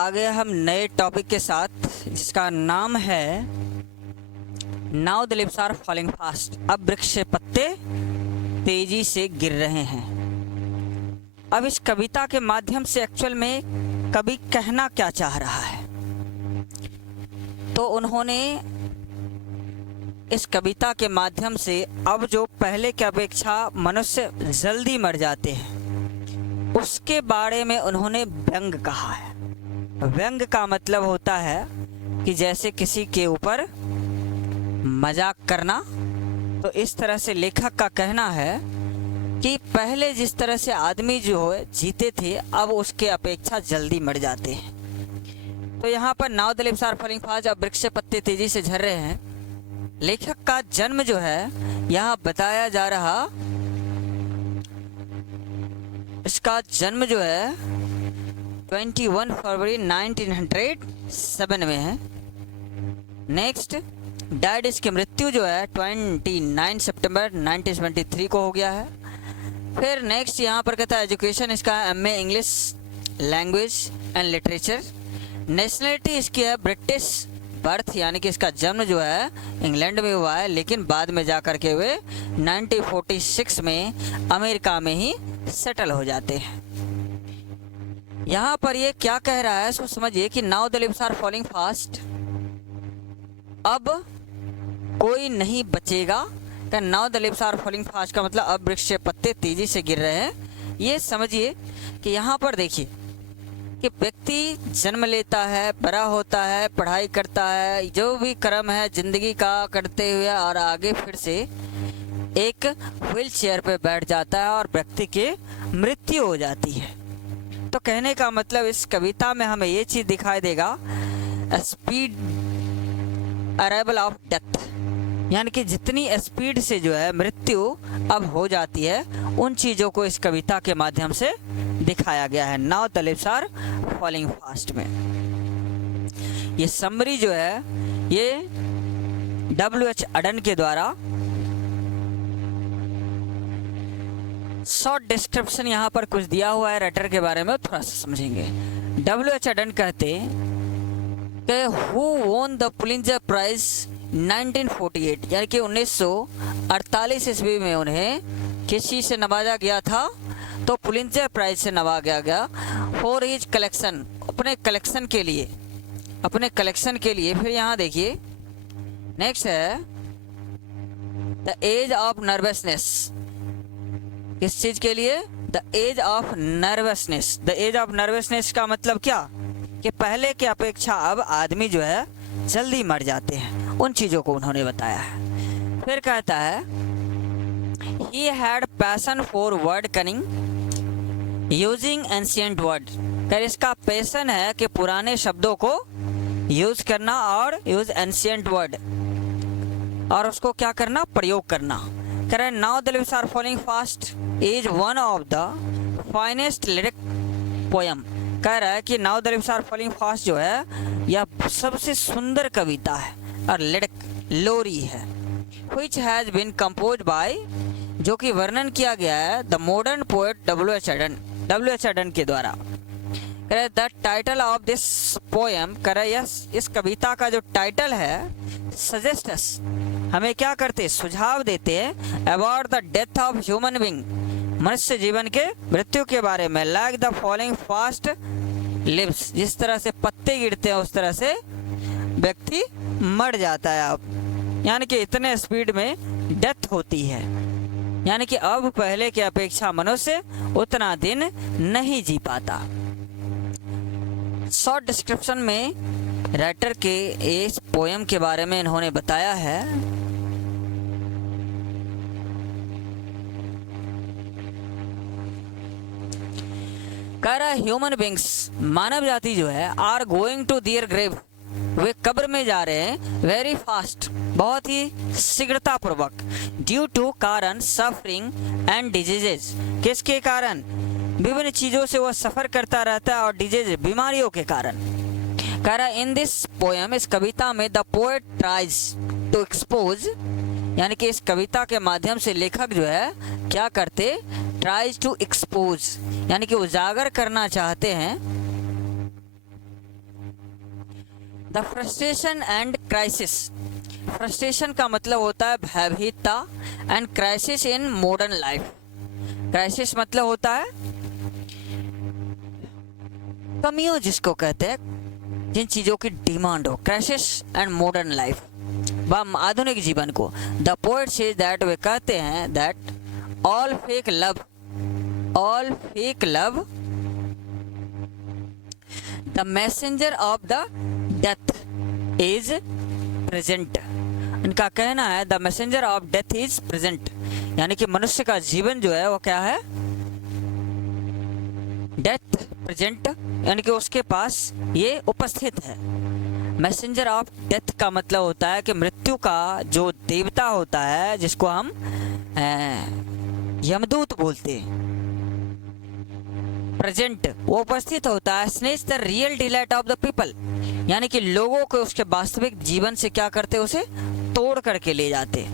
आ गए हम नए टॉपिक के साथ, जिसका नाम है now the leaves are falling fast. अब वृक्ष से पत्ते तेजी से गिर रहे हैं। अब इस कविता के माध्यम से एक्चुअल में कवि कहना क्या चाह रहा है, तो उन्होंने इस कविता के माध्यम से अब जो पहले की अपेक्षा मनुष्य जल्दी मर जाते हैं उसके बारे में उन्होंने व्यंग कहा है। व्यंग का मतलब होता है कि जैसे किसी के ऊपर मजाक करना। तो इस तरह से लेखक का कहना है कि पहले जिस तरह से आदमी जो है जीते थे, अब उसके अपेक्षा जल्दी मर जाते हैं। तो यहाँ पर now the leaves are falling fast, अब वृक्ष से पत्ते तेजी से झड़ रहे हैं। लेखक का जन्म जो है यहाँ बताया जा रहा, इसका जन्म जो है 21 फरवरी 1907 में है। नेक्स्ट डाइड, इसकी मृत्यु जो है 29 सितंबर 1973 को हो गया है। फिर नेक्स्ट यहाँ पर कहता है एजुकेशन इसका MA English language and literature. Nationality इसकी है ब्रिटिश बर्थ, यानी कि इसका जन्म जो है इंग्लैंड में हुआ है, लेकिन बाद में जा कर के वे 1946 में अमेरिका में ही सेटल हो जाते हैं। यहाँ पर ये क्या कह रहा है सो समझिए कि now the leaves are falling fast, अब कोई नहीं बचेगा। Now the leaves are falling fast का मतलब अब वृक्ष से पत्ते तेजी से गिर रहे हैं। ये समझिए कि यहाँ पर देखिए कि व्यक्ति जन्म लेता है, बड़ा होता है, पढ़ाई करता है, जो भी कर्म है जिंदगी का करते हुए, और आगे फिर से एक व्हील चेयर पे बैठ जाता है और व्यक्ति की मृत्यु हो जाती है। तो कहने का मतलब इस कविता में हमें ये चीज दिखाई देगा, स्पीड अराइवल ऑफ डेथ, यानी कि जितनी स्पीड से जो है मृत्यु अब हो जाती है, उन चीज़ों को इस कविता के माध्यम से दिखाया गया है now the leaves are falling fast में। ये समरी जो है ये W.H. अडन के द्वारा शॉर्ट डिस्क्रिप्शन यहाँ पर कुछ दिया हुआ है राइटर के बारे में, थोड़ा सा समझेंगे। W.H. अडन कहते कि हु वोन द पुलिंजर प्राइज 1948, यानी कि 1948 ईस्वी में उन्हें किस चीज से नवाजा गया था, तो पुलिंजर प्राइज से नवाजा गया फॉर हिज कलेक्शन, अपने कलेक्शन के लिए। फिर यहाँ देखिए नेक्स्ट है द एज ऑफ नर्वसनेस, किस चीज के लिए, the age of nervousness. The age of nervousness का मतलब क्या, कि पहले की अपेक्षा अब आदमी जो है जल्दी मर जाते हैं, उन चीजों को उन्होंने बताया है। फिर कहता है he had passion for word cunning using ancient word, कर इसका पैशन है कि पुराने शब्दों को यूज करना और यूज एंशिएंट वर्ड, और उसको क्या करना, प्रयोग करना। कह रहे now the leaves are falling fast is one of the finest lyric poem. कह रहा है कि now the leaves are falling fast जो है यह सबसे सुंदर कविता है और लिरिक लोरी है, which has been composed by, जो कि वर्णन किया गया है द मॉडर्न पोएट W.H. अडन के द्वारा। The title of this poem, इस कविता का जो टाइटल है सजेस्ट अस, हमें क्या करते, सुझाव देते हैं about the death of human being, मनुष्य जीवन के मृत्यु के बारे में। Like the falling fast leaves, जिस तरह से पत्ते गिरते हैं उस तरह से व्यक्ति मर जाता है अब, यानी कि इतने स्पीड में डेथ होती है, यानी कि अब पहले की अपेक्षा मनुष्य उतना दिन नहीं जी पाता। शॉर्ट डिस्क्रिप्शन में राइटर के इस पोएम के बारे में इन्होंने बताया है ह्यूमन बींग्स, मानव जाति जो है, are going to their grave, वे कब्र में जा रहे हैं, वेरी फास्ट, बहुत ही शीघ्रता पूर्वक, ड्यू टू कारण सफरिंग एंड डिजीजेज, किसके कारण, विभिन्न चीजों से वह सफर करता रहता है और डिजीज बीमारियों के कारण। कह रहा इन दिस पोएम, इस कविता में the poet tries to expose, यानी कि इस कविता के माध्यम से लेखक जो है क्या करते, ट्राइज टू एक्सपोज, यानी कि उजागर करना चाहते हैं the frustration and crisis. Frustration का मतलब होता है भयभीतता and crisis in modern life. Crisis मतलब होता है कमियों जिसको कहते हैं, जिन चीज़ों की डिमांड हो। क्राइसिस एंड मॉडर्न लाइफ, व आधुनिक जीवन को। द पोएट सेज दैट, वे कहते हैं that all fake love the messenger of the death is present. इनका कहना है the messenger of death is present, यानी कि मनुष्य का जीवन जो है वो क्या है, डेथ प्रेजेंट, यानी कि उसके पास ये उपस्थित है। मैसेंजर ऑफ डेथ का मतलब होता है कि मृत्यु का जो देवता होता है, जिसको हम यमदूत बोलते हैं, प्रेजेंट, वो उपस्थित होता है। Snatch the real delight of the people, यानी कि लोगों को उसके वास्तविक जीवन से क्या करते, उसे तोड़ करके ले जाते।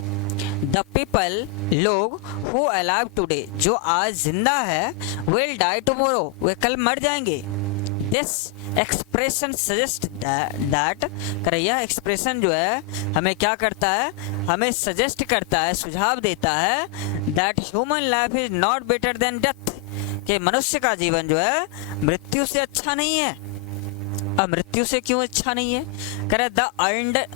द पीपल, लोग, हु अलाइव टुडे, जो आज जिंदा है, विल डाई टुमारो, वे कल मर जाएंगे। दिस एक्सप्रेशन सजेस्ट दैट, यह एक्सप्रेशन जो है हमें क्या करता है, हमें सजेस्ट करता है, सुझाव देता है that human life is not better than death, कि मनुष्य का जीवन जो है मृत्यु से अच्छा नहीं है। अब मृत्यु से क्यों अच्छा नहीं है, करे the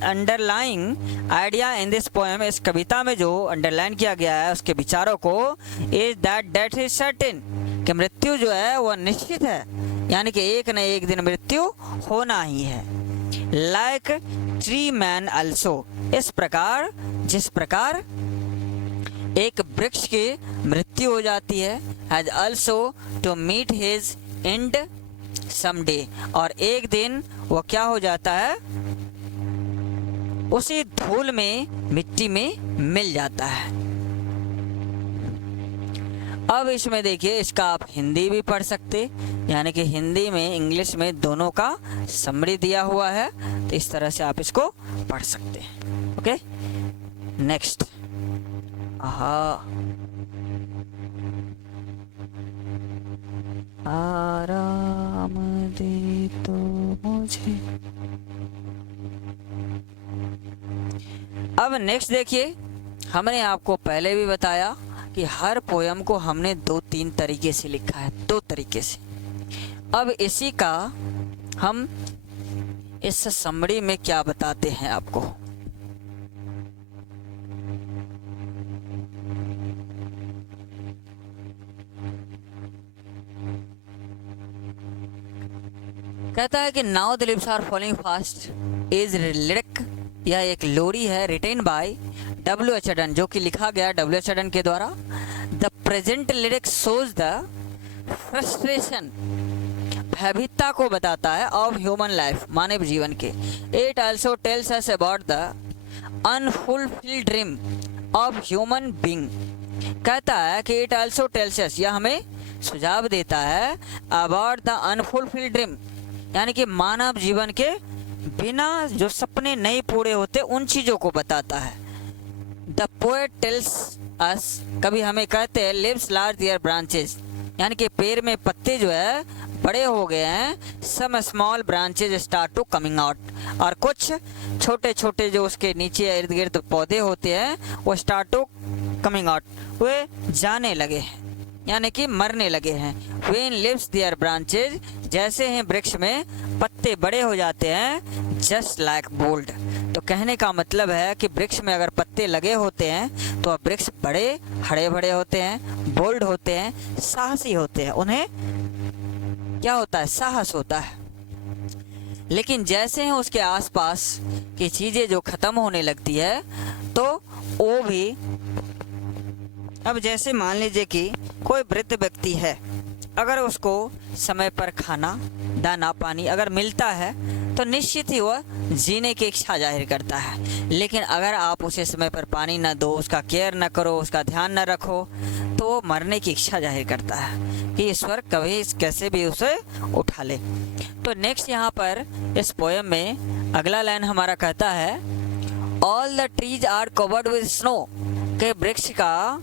underlying idea in this poem, इस कविता में जो अंडरलाइन किया गया है उसके विचारों को, is that death is certain, कि मृत्यु जो है वह निश्चित है, यानी कि एक न एक दिन मृत्यु होना ही है। लाइक ट्री मैन अल्सो, इस प्रकार, जिस प्रकार एक वृक्ष की मृत्यु हो जाती है, has also to meet his end someday, और एक दिन वो क्या हो जाता है, उसी धूल में, मिट्टी में मिल जाता है। अब इसमें देखिए, इसका आप हिंदी भी पढ़ सकते, यानी कि हिंदी में, इंग्लिश में दोनों का समरी दिया हुआ है, तो इस तरह से आप इसको पढ़ सकते हैं। Okay, next. आराम दे तो मुझे। अब नेक्स्ट देखिए, हमने आपको पहले भी बताया कि हर पोयम को हमने 2-3 तरीके से लिखा है, 2 तरीके से। अब इसी का हम इस समरी में क्या बताते हैं आपको। कहता है कि now the lips are falling fast is lyric, यह एक लोरी है, रिटेन बाय W.H. Adan, जो कि लिखा गया W.H. Adan के द्वारा। The present lyric shows the frustration, भयभीतता को बताता है, ऑफ ह्यूमन लाइफ, मानव जीवन के। It also tells us about the unfulfilled dream of human being. कहता है कि इट ऑल्सो टेल्स अस, यह हमें सुझाव देता है, अबाउट द अनफुलफिल्ड ड्रीम, यानी कि मानव जीवन के बिना जो सपने नहीं पूरे होते, उन चीज़ों को बताता है। द पोएट टेल्स अस, कभी हमें कहते हैं, लिव्स लार्ज देयर ब्रांचेज, यानी कि पेड़ में पत्ते जो है बड़े हो गए हैं। Some small branches start to coming out, और कुछ छोटे छोटे जो उसके नीचे इर्द गिर्द पौधे होते हैं वो स्टार्ट टू कमिंग आउट, वे जाने लगे हैं, यानी कि मरने लगे हैं। व्हेन लिव्स देयर ब्रांचेज, जैसे ही वृक्ष में पत्ते बड़े हो जाते हैं, जस्ट लाइक बोल्ड, तो कहने का मतलब है कि वृक्ष में अगर पत्ते लगे होते हैं तो वृक्ष बड़े हरे भरे होते हैं, बोल्ड होते हैं, साहसी होते हैं, उन्हें क्या होता है, साहस होता है। लेकिन जैसे ही उसके आसपास की चीज़ें जो खत्म होने लगती है तो वो भी, अब जैसे मान लीजिए कि कोई वृद्ध व्यक्ति है, अगर उसको समय पर खाना, दाना, पानी अगर मिलता है तो निश्चित ही वह जीने की इच्छा जाहिर करता है। लेकिन अगर आप उसे समय पर पानी न दो, उसका केयर न करो, उसका ध्यान न रखो, तो वो मरने की इच्छा जाहिर करता है कि ईश्वर कभी कैसे भी उसे उठा ले। तो नेक्स्ट यहाँ पर इस पोएम में अगला लाइन हमारा कहता है, all the trees are covered with snow, के वृक्ष का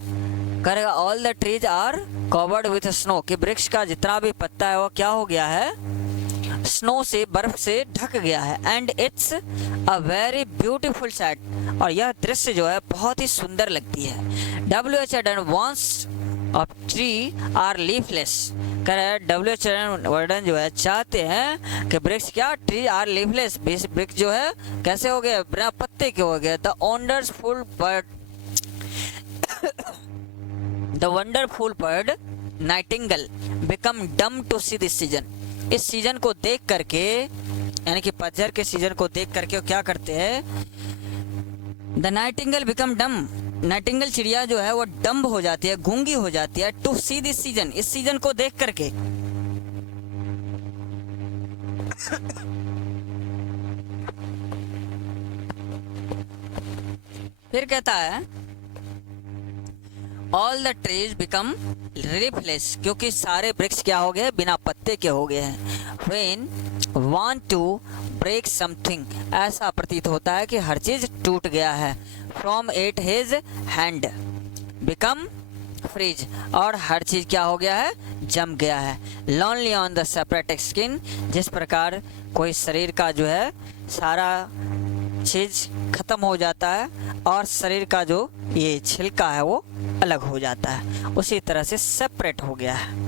करेगा, all the trees are covered with snow, कि वृक्ष का जितना भी पत्ता है वो क्या हो गया है, स्नो से, बर्फ से ढक गया है। And it's a very beautiful sight, और यह दृश्य जो है बहुत ही सुंदर लगती है। WH Aden wants of tree are leafless, कह रहा है WH Aden जो है चाहते हैं कि वृक्ष क्या, ट्री आर लीफलेस, वृक्ष जो है कैसे हो गया, बिना पत्ते के हो गया। The wonderful bird Nightingale become dumb to see this season, इस सीजन को देख करके, यानी कि पतझड़ के सीजन को देख करके वो क्या करते हैं, द नाइटिंगेल बिकम डम, नाइटिंगेल चिड़िया जो है वो डम्ब हो जाती है, गूंगी हो जाती है, टू सी दिस सीजन, इस सीजन को देख करके। फिर कहता है all the trees become leafless, क्योंकि सारे वृक्ष क्या हो गए, बिना पत्ते के हो गए हैं। When want to break something, ऐसा प्रतीत होता है कि हर चीज टूट गया है। From it his hand become freeze, और हर चीज क्या हो गया है, जम गया है। Lonely on the separate skin, जिस प्रकार कोई शरीर का जो है सारा चीज खत्म हो जाता है और शरीर का जो ये छिलका है वो अलग हो जाता है, उसी तरह से सेपरेट हो गया है।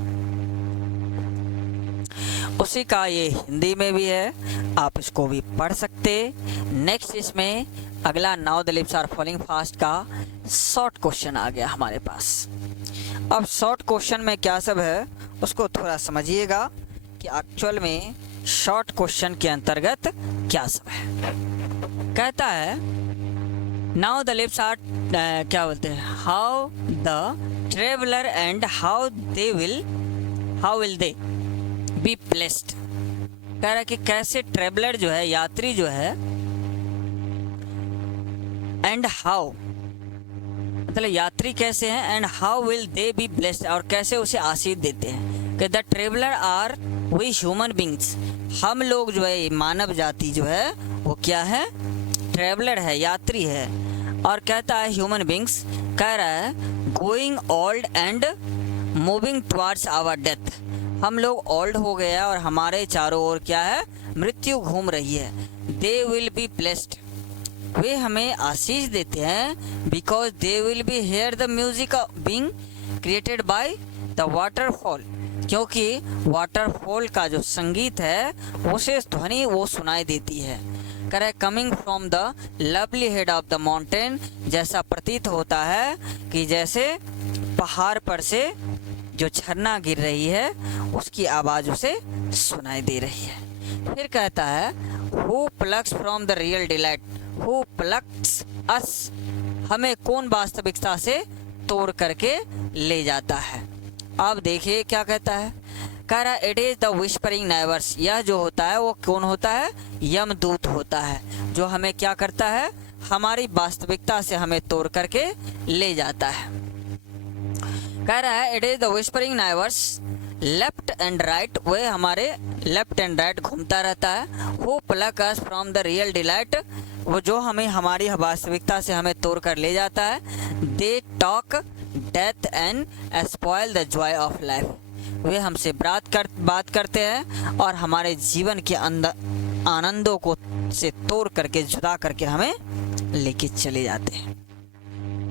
उसी का ये हिंदी में भी है, आप इसको भी पढ़ सकते। नेक्स्ट इसमें अगला now the lips are falling fast का शॉर्ट क्वेश्चन आ गया हमारे पास। अब शॉर्ट क्वेश्चन में क्या सब है उसको थोड़ा समझिएगा कि एक्चुअल में शॉर्ट क्वेश्चन के अंतर्गत क्या सब है। कहता है नाउ द लिप्स आर क्या बोलते हैं, how the traveller and how will they be blessed, कह रहा है कि कैसे ट्रेवलर जो है, यात्री जो है, एंड हाउ मतलब यात्री कैसे हैं, and how will they be blessed, और कैसे उसे आशीष देते हैं। कि the traveller are we human beings, हम लोग जो है मानव जाति जो है वो क्या है, ट्रेवलर है, यात्री है। और कहता है ह्यूमन बींग्स, कह रहा है going old and moving towards our death, हम लोग ओल्ड हो गए और हमारे चारों ओर क्या है, मृत्यु घूम रही है। दे विल बी ब्लेस्ड, वे हमें आशीष देते हैं। Because they will be here the music being created by the waterfall, क्योंकि वाटरफॉल का जो संगीत है उसे ध्वनि वो सुनाई देती है। कह रहे coming from the lovely head of the mountain, जैसा प्रतीत होता है कि जैसे पहाड़ पर से जो झरना गिर रही है उसकी आवाज उसे सुनाई दे रही है। फिर कहता है who plucks from the real delight, who plucks us, हमें कौन वास्तविकता से तोड़ करके ले जाता है। अब देखिए क्या कहता है, कह रहा इट इज द विस्परिंग नेवर्स, यह जो होता है वो कौन होता है, यमदूत होता है, जो हमें क्या करता है, हमारी वास्तविकता से हमें तोड़ करके ले जाता है। कह रहा है it is the whispering nevers left and right, वे हमारे लेफ्ट एंड राइट घूमता रहता है। Who pluck us from the real delight, वो जो हमें हमारी वास्तविकता से हमें तोड़ कर ले जाता है। They talk death and spoil the joy of life, वे हमसे बात करते हैं और हमारे जीवन के अंदर आनंदों को से तोड़ करके जुदा करके हमें लेके चले जाते हैं।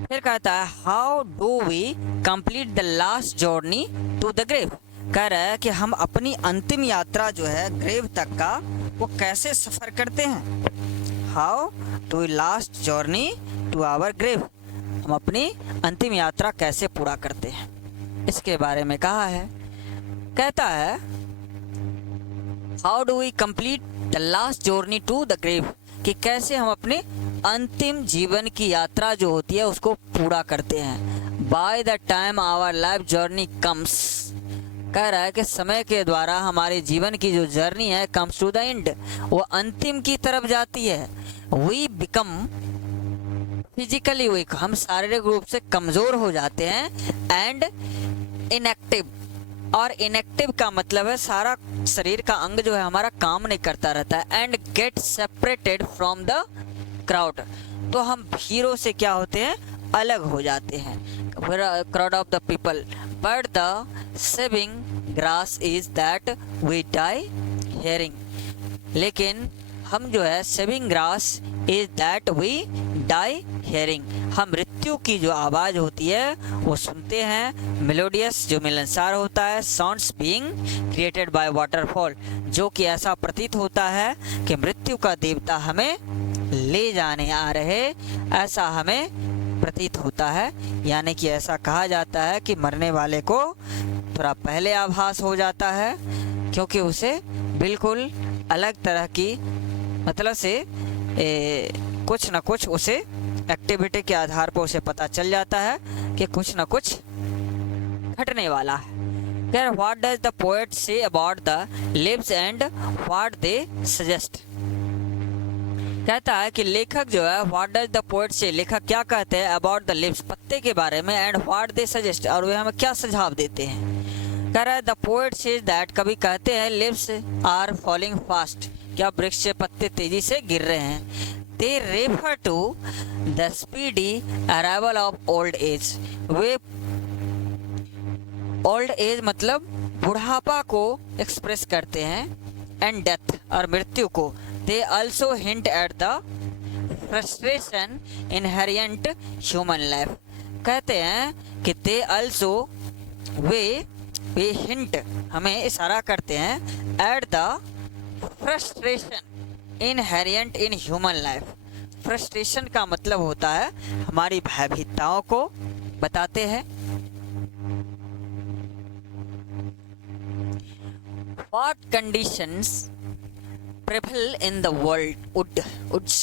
फिर कहता है how do we complete the last journey to the grave, कह रहा है कि हम अपनी अंतिम यात्रा जो है ग्रेव तक का वो कैसे सफर करते हैं। How to last journey to our grave, हम अपनी अंतिम यात्रा कैसे पूरा करते हैं, इसके बारे में कहा है। कहता है how do we complete the last journey to the grave, कि कैसे हम अपने अंतिम जीवन की यात्रा जो होती है उसको पूरा करते हैं। By the time our life journey comes, कह रहा है कि समय के द्वारा हमारे जीवन की जो जर्नी है कम्स टू द एंड, वो अंतिम की तरफ जाती है। वी बिकम फिजिकली वीक, हम शारीरिक रूप से कमजोर हो जाते हैं। एंड इनएक्टिव, और इनएक्टिव का मतलब है सारा शरीर का अंग जो है हमारा काम नहीं करता रहता है। And get separated from the crowd, तो हम भीड़ों से क्या होते हैं, अलग हो जाते हैं। Crowd of the people, but the saving grass is that we die hearing, लेकिन हम जो है saving grass is that we die hearing, हम मृत्यु की जो आवाज़ होती है वो सुनते हैं, मेलोडियस जो मिलनसार होता है, sounds being created by waterfall, जो कि ऐसा प्रतीत होता है कि मृत्यु का देवता हमें ले जाने आ रहे, ऐसा हमें प्रतीत होता है। यानी कि ऐसा कहा जाता है कि मरने वाले को थोड़ा पहले आभास हो जाता है, क्योंकि उसे बिल्कुल अलग तरह की मतलब से कुछ न कुछ उसे एक्टिविटी के आधार पर उसे पता चल जाता है कि कुछ न कुछ घटने वाला है। Then what does the poet say about the leaves and what they suggest? कहता है कि लेखक जो है what does the poet say, लेखक क्या कहते हैं about the leaves, पत्ते के बारे में, and what they suggest, और वे हमें क्या सुझाव देते हैं। कह रहा है the poet says that, कभी कहते हैं leaves are falling fast, क्या वृक्ष से पत्ते तेजी से गिर रहे हैं। They refer to the speedy arrival of old age, way old age मतलब बुढ़ापा को एक्सप्रेस करते हैं, एंड डेथ और मृत्यु को। They also hint at the frustration inherent human life, कहते हैं कि दे ऑल्सो वे हिंट हमें इशारा करते हैं at the frustration inherent in human life. Frustration का मतलब होता है हमारी भयभीतताओं को बताते हैं। What conditions prevail in the woods?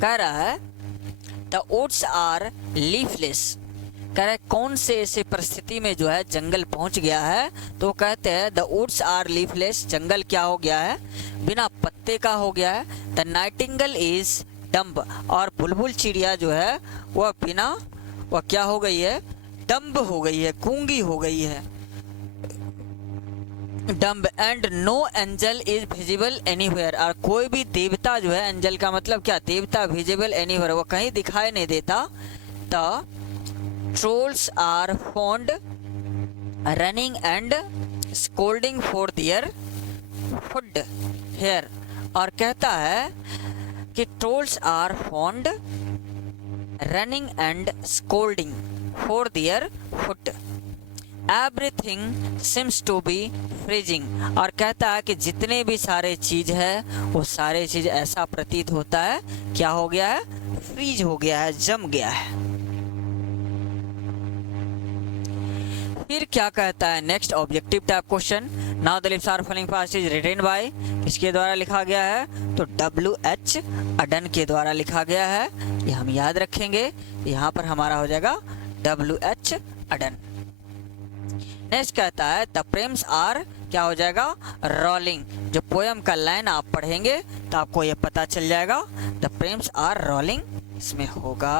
कह रहा है the woods are leafless, कह रहा है कौन से ऐसे परिस्थिति में जो है जंगल पहुंच गया है, तो कहते हैं the woods are leafless, जंगल क्या हो गया है, बिना पत्ते का हो गया है। the nightingale is dumb, और बुलबुल चिड़िया जो है वह क्या हो गई है, डम्ब हो गई है, गूंगी हो गई है, dumb. And no angel is visible anywhere, और कोई भी देवता जो है, एंजल का मतलब क्या, देवता, विजिबल एनीवेयर, वो कहीं दिखाई नहीं देता। The trolls are found running and scolding for their food here, और कहता है कि trolls are found running and scolding for their food, everything seems to be freezing, और कहता है कि जितने भी सारे चीज है वो सारे चीज ऐसा प्रतीत होता है क्या हो गया है, फ्रीज हो गया है, जम गया है। फिर क्या कहता है next objective type question, now the lips are falling fast is written by, किसके द्वारा लिखा गया है, तो W.H. अडन के द्वारा लिखा गया है, ये हम याद रखेंगे, यहाँ पर हमारा हो जाएगा W.H. अडन। नेक्स्ट कहता है द प्रेम्स आर, क्या हो जाएगा, रोलिंग, जो पोयम का लाइन आप पढ़ेंगे तो आपको ये पता चल जाएगा, द प्रेम्स आर रोलिंग इसमें होगा।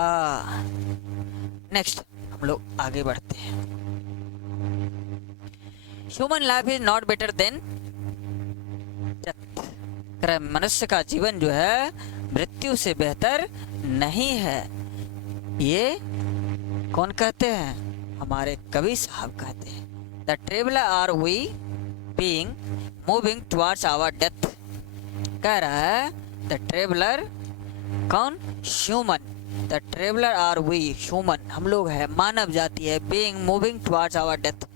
नेक्स्ट हम लोग आगे बढ़ते हैं। Human life is not better than death, मनुष्य का जीवन जो है मृत्यु से बेहतर नहीं है, ये कौन कहते हैं, हमारे कवि साहब कहते हैं। The traveler are we being moving towards our death, कह रहा है the traveler कौन, human, the traveler are we human, हम लोग है, मानव जाति है, being moving towards our death,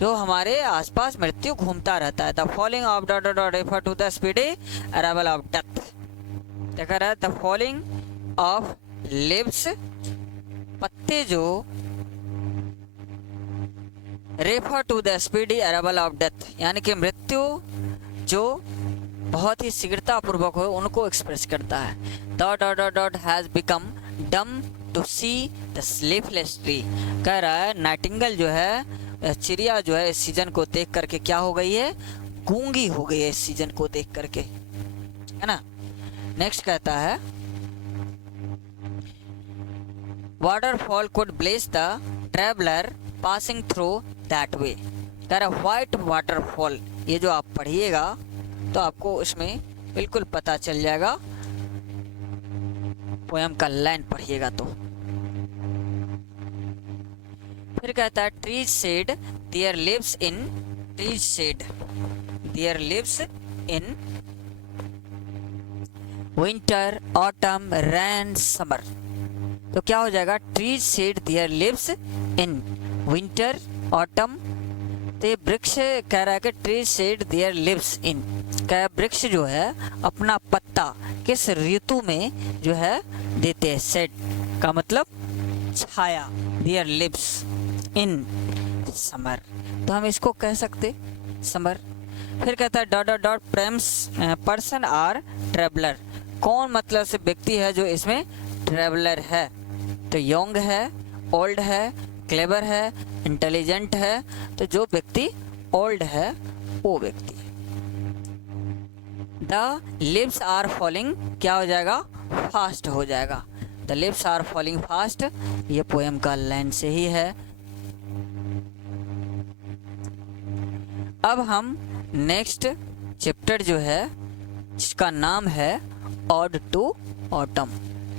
जो हमारे आसपास मृत्यु घूमता रहता है। The falling of refer to the speedy arrival of death, कह रहा है the falling of leaves, पत्ते जो refer to the speedy arrival of death, यानी कि मृत्यु जो बहुत ही शीघ्रता पूर्वक हो उनको एक्सप्रेस करता है। Dot has become dumb to see the sleepless tree, कह रहा है नाइटिंगेल जो है, चिड़िया जो है इस सीजन को देख करके क्या हो गई है, गूंगी हो गई है इस सीजन को देख करके, है ना। नेक्स्ट कहता है waterfall could bless the traveller passing through that way, कह रहा व्हाइट वाटरफॉल, ये जो आप पढ़िएगा तो आपको इसमें बिल्कुल पता चल जाएगा, पोयम का लाइन पढ़िएगा तो। फिर कहता है trees shed their leaves in trees shed their leaves in winter, autumn, rain, summer. तो क्या हो जाएगा, trees shed their leaves in winter, autumn. तो ये वृक्ष कह रहा है कि trees shed their leaves in, क्या वृक्ष जो है अपना पत्ता किस ऋतु में जो है देते हैं, शेड का मतलब छाया, देयर लिव्स इन समर। तो हम इसको कह सकते समर। फिर कहता है dot dot dot person or traveller. कौन मतलब से व्यक्ति है जो इसमें ट्रेवलर है, तो यंग है, ओल्ड है, क्लेवर है, इंटेलिजेंट है। तो जो व्यक्ति ओल्ड है वो व्यक्ति। द लिव्स आर फॉलिंग क्या हो जाएगा, फास्ट हो जाएगा। The leaves are falling fast, ये पोएम का लाइन से ही है। अब हम नेक्स्ट चैप्टर जो है जिसका नाम है ऑड टू ऑटम।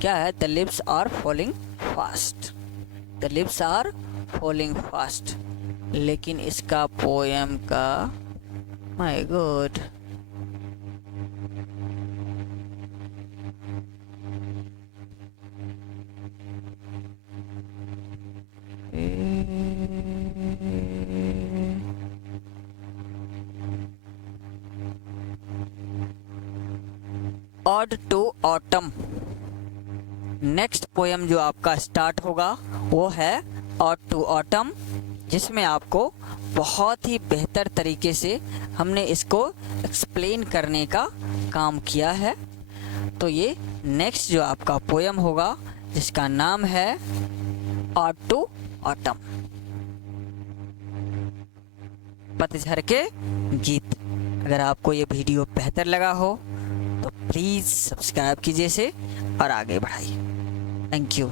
क्या है, the leaves are falling fast, the leaves are falling fast. लेकिन इसका पोएम का, my god, ode to autumn. Next poem जो आपका स्टार्ट होगा वो है ऑड टू ऑटम, जिसमें आपको बहुत ही बेहतर तरीके से हमने इसको एक्सप्लेन करने का काम किया है। तो ये नेक्स्ट जो आपका पोएम होगा जिसका नाम है ऑड टू ऑटम, पतझड़ के गीत। अगर आपको ये वीडियो बेहतर लगा हो तो प्लीज़ सब्सक्राइब कीजिए इसे और आगे बढ़ाइए। Thank you.